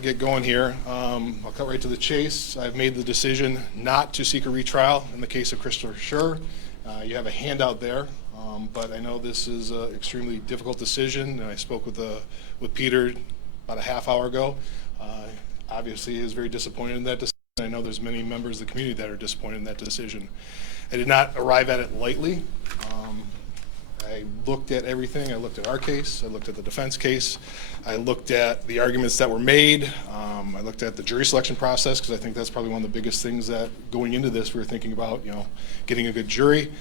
I'll get going here. I'll cut right to the chase. I've made the decision not to seek a retrial in the case of Christopher Schurr. You have a handout there, but I know this is an extremely difficult decision. I spoke with Peter about a half hour ago. Obviously, he is very disappointed in that decision. I know there's many members of the community that are disappointed in that decision. I did not arrive at it lightly. I looked at everything. I looked at our case. I looked at the defense case. I looked at the arguments that were made. I looked at the jury selection process because I think that's probably one of the biggest things that going into this we were thinking about, getting a good jury.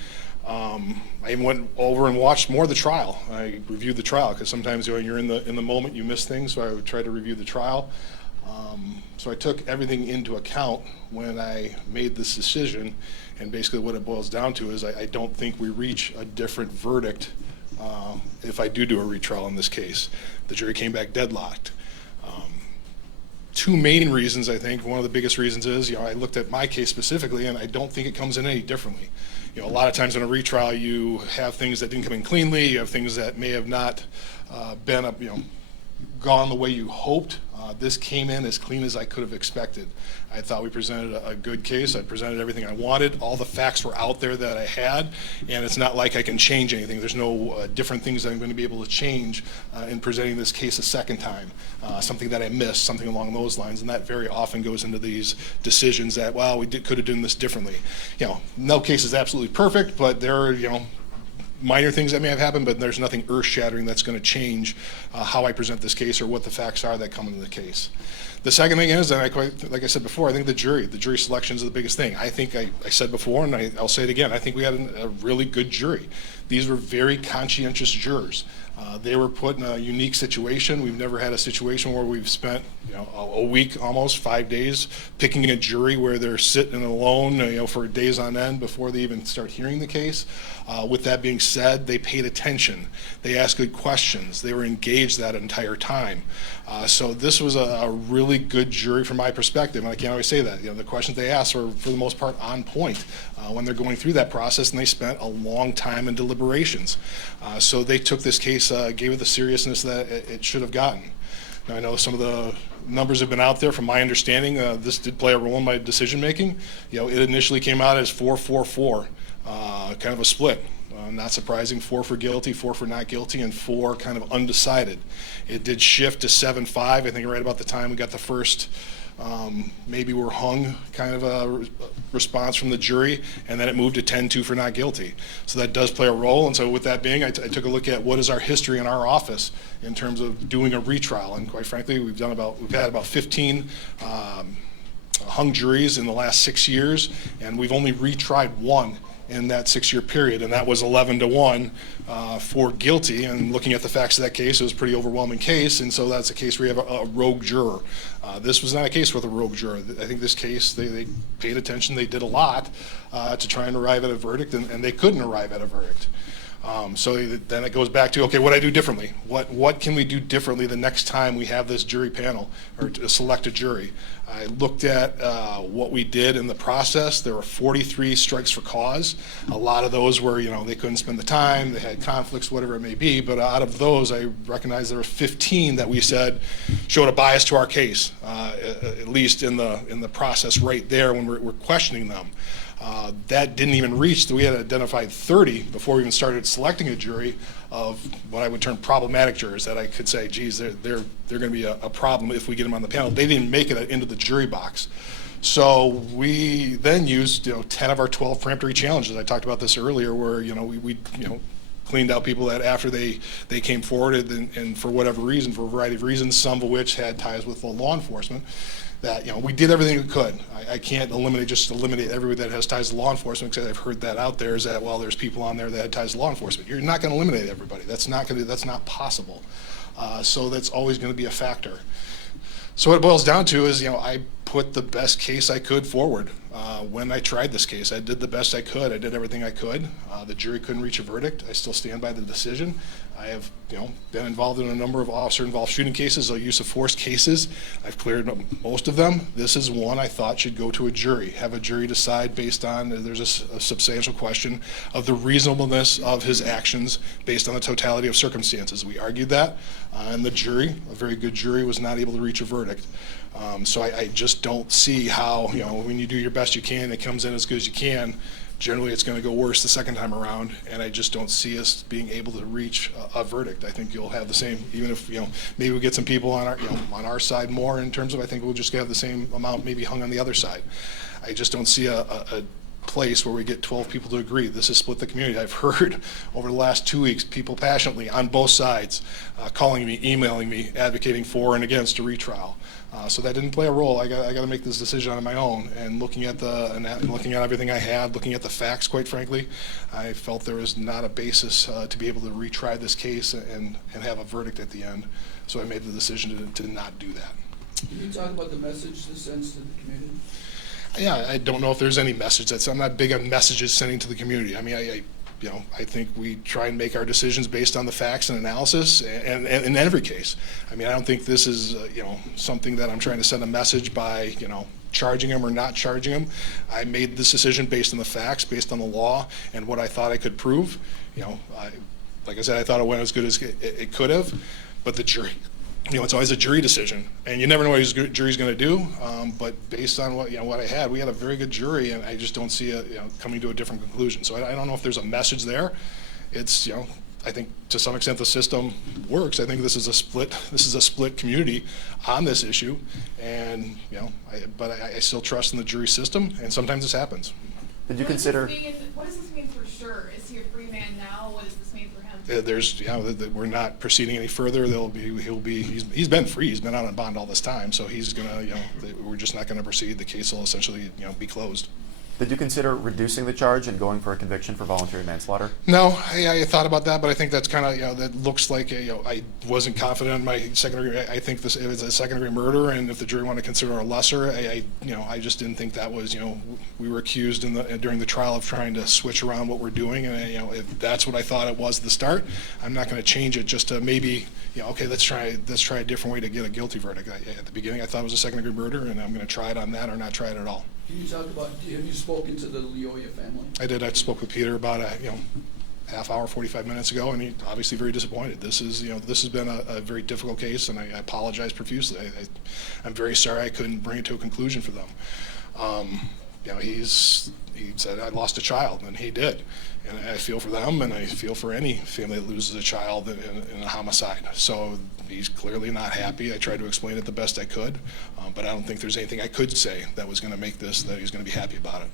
I even went over and watched more of the trial. I reviewed the trial because sometimes you're in the moment, you miss things, so I would try to review the trial. So I took everything into account when I made this decision, and basically what it boils down to is I don't think we reach a different verdict if I do a retrial in this case. The jury came back deadlocked. Two main reasons, I think. One of the biggest reasons is, I looked at my case specifically, and I don't think it comes in any differently. A lot of times in a retrial, you have things that didn't come in cleanly. You have things that may have not been gone the way you hoped. This came in as clean as I could have expected. I thought we presented a good case. I presented everything I wanted. All the facts were out there that I had, and it's not like I can change anything. There's no different things that I'm going to be able to change in presenting this case a second time. Something that I missed, something along those lines, and that very often goes into these decisions that, well, we could have done this differently. No case is absolutely perfect, but there are, minor things that may have happened, but there's nothing earth-shattering that's going to change how I present this case or what the facts are that come into the case. The second thing is, and like I said before, I think the jury selection is the biggest thing. I think I said before, and I'll say it again, I think we had a really good jury. These were very conscientious jurors. They were put in a unique situation. We've never had a situation where we've spent a week, almost 5 days, picking a jury where they're sitting alone for days on end before they even start hearing the case. With that being said, they paid attention. They asked good questions. They were engaged that entire time. So this was a really good jury from my perspective, and I can't always say that. The questions they asked were, for the most part, on point when they're going through that process, and they spent a long time in deliberations. So they took this case, gave it the seriousness that it should have gotten. Now, I know some of the numbers have been out there. From my understanding, this did play a role in my decision making. It initially came out as 4-4-4, kind of a split. Not surprising, 4 for guilty, 4 for not guilty, and 4 kind of undecided. It did shift to 7-5, I think right about the time we got the first maybe we're hung kind of a response from the jury, and then it moved to 10-2 for not guilty. So that does play a role, and so with that being, I took a look at what is our history in our office in terms of doing a retrial, and quite frankly, we've had about 15 hung juries in the last 6 years, and we've only retried 1 in that 6-year period, and that was 11-1 for guilty. And looking at the facts of that case, it was a pretty overwhelming case, and so that's a case where you have a rogue juror. This was not a case with a rogue juror. I think this case, they paid attention, they did a lot to try and arrive at a verdict, and they couldn't arrive at a verdict. So then it goes back to, okay, what do I do differently? What can we do differently the next time we have this jury panel or to select a jury? I looked at what we did in the process. There were 43 strikes for cause. A lot of those were, they couldn't spend the time, they had conflicts, whatever it may be, but out of those, I recognized there were 15 that we said showed a bias to our case, at least in the process right there when we're questioning them. That didn't even reach, we had identified 30 before we even started selecting a jury of what I would term problematic jurors that I could say, geez, they're going to be a problem if we get them on the panel. They didn't make it into the jury box. So we then used 10 of our 12 peremptory challenges. I talked about this earlier where we cleaned out people that after they came forward and for whatever reason, for a variety of reasons, some of which had ties with the law enforcement, that we did everything we could. I can't eliminate everybody that has ties to law enforcement, because I've heard that out there is that, well, there's people on there that had ties to law enforcement. You're not going to eliminate everybody. That's not possible. So that's always going to be a factor. So what it boils down to is, I put the best case I could forward. when I tried this case. I did the best I could. I did everything I could. The jury couldn't reach a verdict. I still stand by the decision. I have, been involved in a number of officer-involved shooting cases or use of force cases. I've cleared most of them. This is one I thought should go to a jury. Have a jury decide based on, there's a substantial question of the reasonableness of his actions based on the totality of circumstances. We argued that, and the jury, a very good jury, was not able to reach a verdict. So I just don't see how, when you do your best you can, it comes in as good as you can. Generally, it's going to go worse the second time around, and I just don't see us being able to reach a verdict. I think you'll have the same, even if maybe we'll get some people on our side more in terms of, I think we'll just have the same amount maybe hung on the other side. I just don't see a place where we get 12 people to agree. This has split the community. I've heard over the last 2 weeks people passionately on both sides calling me, emailing me, advocating for and against a retrial. So that didn't play a role. I got to make this decision on my own. And looking at everything I had, looking at the facts, quite frankly, I felt there was not a basis to be able to retry this case and have a verdict at the end. So I made the decision to not do that. Can you talk about the message this sends to the community? Yeah, I don't know if there's any message. I'm not big on messages sending to the community. I mean, I think we try and make our decisions based on the facts and analysis, and in every case. I mean, I don't think this is, something that I'm trying to send a message by, charging him or not charging him. I made this decision based on the facts, based on the law, and what I thought I could prove. Like I said, I thought it went as good as it could have, but the jury, it's always a jury decision, and you never know what his jury's going to do. But based on what I had, we had a very good jury, and I just don't see it coming to a different conclusion. So I don't know if there's a message there. It's I think to some extent the system works. I think this is a split community on this issue, and but I still trust in the jury system, and sometimes this happens. Did you consider? What does this mean for Schurr? Is he a free man now? What does this mean for him? We're not proceeding any further. He's been free. He's been out on bond all this time, so he's gonna, we're just not gonna proceed. The case will essentially, be closed. Did you consider reducing the charge and going for a conviction for voluntary manslaughter? No, I thought about that, but I think that's kind of, that looks like, I wasn't confident in my second degree. I think it was a second degree murder, and if the jury wanted to consider a lesser, I just didn't think that was, we were accused during the trial of trying to switch around what we're doing, and if that's what I thought it was at the start, I'm not going to change it just to maybe, okay, let's try a different way to get a guilty verdict. At the beginning, I thought it was a second degree murder, and I'm going to try it on that or not try it at all. Can you talk about, have you spoken to the Lyoya family? I did. I spoke with Peter about half hour, 45 minutes ago, and he's obviously very disappointed. This has been a very difficult case, and I apologize profusely. I'm very sorry I couldn't bring it to a conclusion for them. He said I lost a child, and he did, and I feel for them, and I feel for any family that loses a child in a homicide. So he's clearly not happy. I tried to explain it the best I could, but I don't think there's anything I could say that was going to make this that he's going to be happy about it.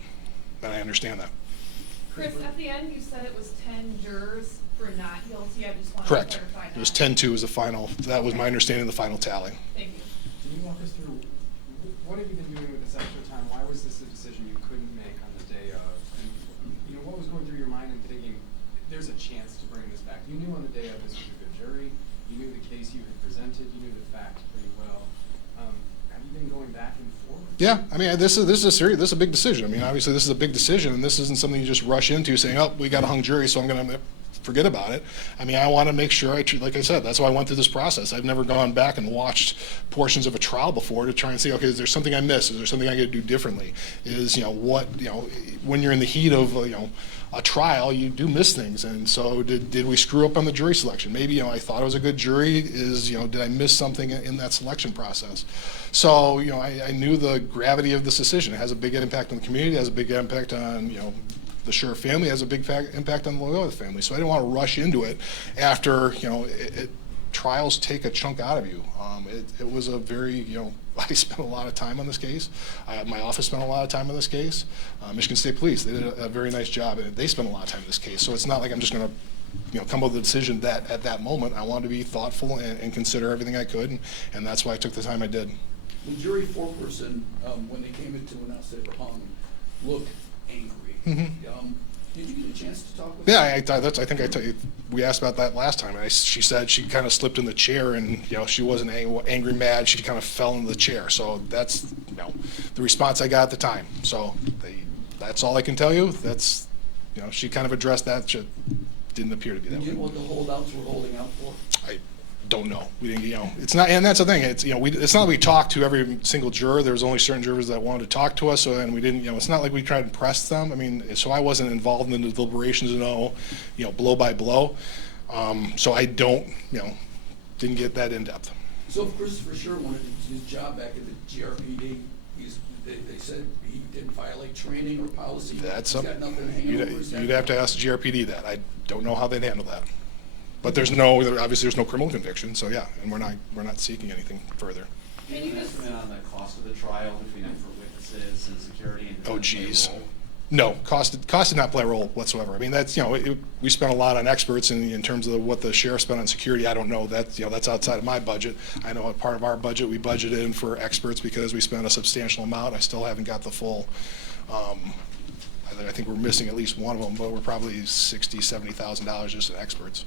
And I understand that. Chris, at the end you said it was 10 jurors for not guilty. I just wanted Correct. to clarify that. It was 10-2 as the final. That was my understanding of the final tally. Thank you. Can you walk us through what have you been doing with this extra time? Why was this a decision you couldn't make on the day of? And, what was going through your mind and thinking, there's a chance to bring this back? You knew on the day of this was a good jury. You knew the case you had presented. You knew the facts pretty well. Have you been going back and forth? Yeah, I mean, this is a big decision. I mean, obviously this is a big decision, and this isn't something you just rush into saying, oh, we got a hung jury, so I'm going to forget about it. I mean, I want to make sure like I said, that's why I went through this process. I've never gone back and watched portions of a trial before to try and see, okay, is there something I missed? Is there something I got to do differently? When you're in the heat of, a trial, you do miss things, and so did we screw up on the jury selection? Maybe, I thought it was a good jury. Did I miss something in that selection process? So, I knew the gravity of this decision. It has a big impact on the community, it has a big impact on, the Schurr family, has a big impact on the Lyoya family. So I didn't want to rush into it after, trials take a chunk out of you. It was a very, I spent a lot of time on this case. My office spent a lot of time on this case. Michigan State Police, they did a very nice job, and they spent a lot of time on this case. So it's not like I'm just going to come up with a decision that at that moment I wanted to be thoughtful and consider everything I could, and that's why I took the time I did. The jury foreperson, when they came in to announce they were hung, looked angry. Mm-hmm. Did you get a chance to talk with Yeah, we asked about that last time. She said she kind of slipped in the chair, and she wasn't angry, mad. She kind of fell into the chair. So that's the response I got at the time. So that's all I can tell you. That's, she kind of addressed that. It didn't appear to be that Do you way. know what the holdouts were holding out for? I don't know. We didn't, it's not, and that's the thing. It's, it's not like we talked to every single juror. There was only certain jurors that wanted to talk to us, so, and we didn't, it's not like we tried to press them. I mean, so I wasn't involved in the deliberations to know, blow by blow. So I don't, didn't get that in depth. So if Christopher Schurr wanted his job back at the GRPD, they said he didn't violate training or policy. That's He's got nothing hanging over his head. You'd have to ask GRPD that. I don't know how they'd handle that. But obviously there's no criminal conviction, so yeah, and we're not seeking anything further. Can you just, estimate on the cost of the trial between it for witnesses and security and? Oh, geez. No, cost did not play a role whatsoever. I mean, that's, we spent a lot on experts in terms of what the sheriff spent on security. I don't know that, that's outside of my budget. I know a part of our budget, we budgeted in for experts because we spent a substantial amount. I still haven't got the full, I think we're missing at least one of them, but we're probably $60,000, $70,000 just in experts.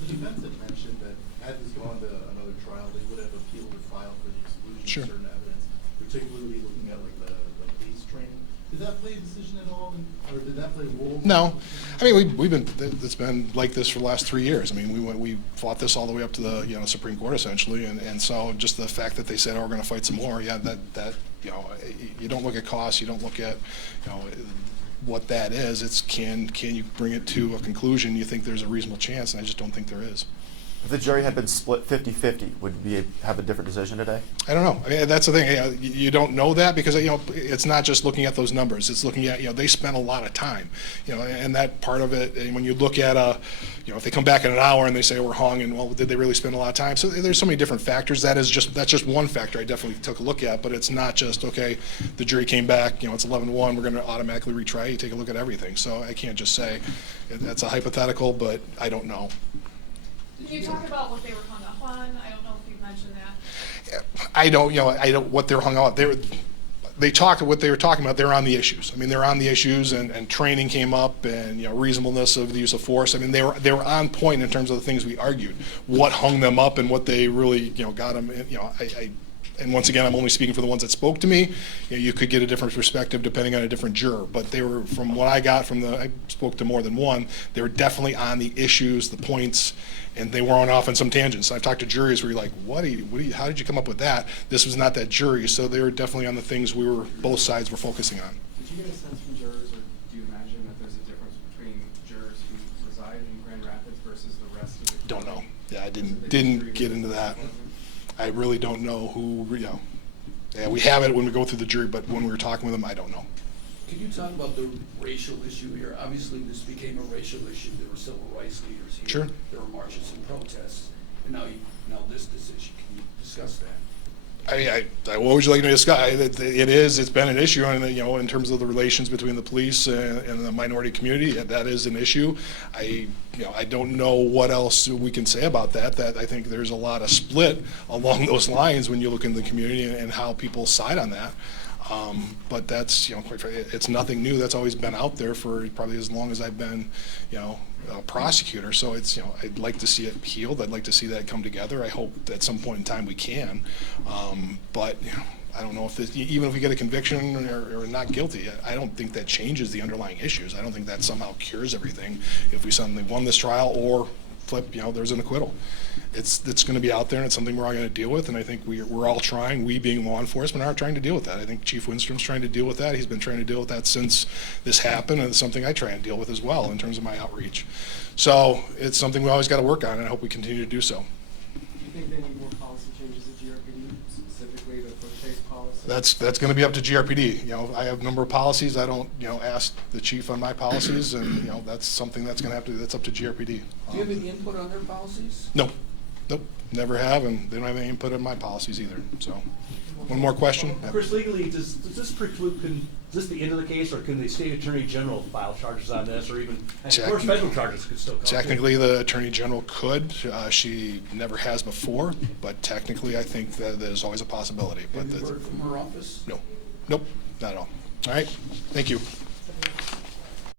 The defense had mentioned that had this gone to another trial, they would have appealed or filed for the exclusion Sure. of certain evidence, particularly looking at like the police training. Did that play a decision at all, or did that play a role? No, I mean it's been like this for the last 3 years. I mean we fought this all the way up to the Supreme Court essentially, and so just the fact that they said, oh, we're going to fight some more, yeah, that you don't look at costs, you don't look at what that is. It's can you bring it to a conclusion? You think there's a reasonable chance, and I just don't think there is. If the jury had been split 50-50, would we have a different decision today? I don't know. I mean, that's the thing. You don't know that because it's not just looking at those numbers. It's looking at they spent a lot of time, and that part of it. And when you look at if they come back in an hour and they say we're hung, and well, did they really spend a lot of time? So there's so many different factors. That's just one factor I definitely took a look at. But it's not just okay. The jury came back. It's 11-1. We're going to automatically retry. You take a look at everything. So I can't just say that's a hypothetical, but I don't know. can you talk about what they were hung up on? I don't know if you've mentioned that. I don't, what they're hung out. They talked, what they were talking about, they're on the issues. I mean, they're on the issues, and training came up, and reasonableness of the use of force. I mean, they were on point in terms of the things we argued. What hung them up and what they really, got them, and once again, I'm only speaking for the ones that spoke to me. You could get a different perspective depending on a different juror, but they were, from what I got from I spoke to more than one, they were definitely on the issues, the points, and they weren't off on some tangents. I've talked to juries where you're like, how did you come up with that? This was not that jury, so they were definitely on the things both sides were focusing on. Did you get a sense from jurors, or do you imagine that there's a difference between jurors who reside in Grand Rapids versus the rest of the Don't know. county? Yeah, I So they didn't disagree get with into the that. judgment? I really don't know who, yeah, we have it when we go through the jury, but when we were talking with them, I don't know. Can you talk about the racial issue here? Obviously, this became a racial issue. There were civil rights leaders here. Sure. There were marches and protests. And now this decision. Can you discuss that? What would you like me to discuss? It's been an issue, in terms of the relations between the police and the minority community. That is an issue. I don't know what else we can say about that. That I think there's a lot of split along those lines when you look in the community and how people side on that. But that's, quite frankly, it's nothing new. That's always been out there for probably as long as I've been, a prosecutor. So it's, I'd like to see it healed. I'd like to see that come together. I hope at some point in time we can. But, I don't know if even if we get a conviction or not guilty, I don't think that changes the underlying issues. I don't think that somehow cures everything if we suddenly won this trial or flip, there's an acquittal. It's going to be out there, and it's something we're all going to deal with, and I think we're all trying, we being law enforcement, are trying to deal with that. I think Chief Winstrom's trying to deal with that. He's been trying to deal with that since this happened, and it's something I try and deal with as well in terms of my outreach. So it's something we always got to work on, and I hope we continue to do so. Do you think they need more policy changes at GRPD, specifically the foot-chase policy? That's going to be up to GRPD. I have a number of policies. I don't, ask the chief on my policies, and, that's something that's going to that's up to GRPD. Do you have any input on their policies? No. Nope, never have, and they don't have any input in my policies either. So, one more question? Chris, legally, does this preclude, is this the end of the case, or can the state attorney general file charges on this, or even, and of course, federal charges could still come? Technically, the attorney general could. She never has before, but technically, I think that there's always a possibility. Have you heard from her office? No, nope, not at all. All right, thank you.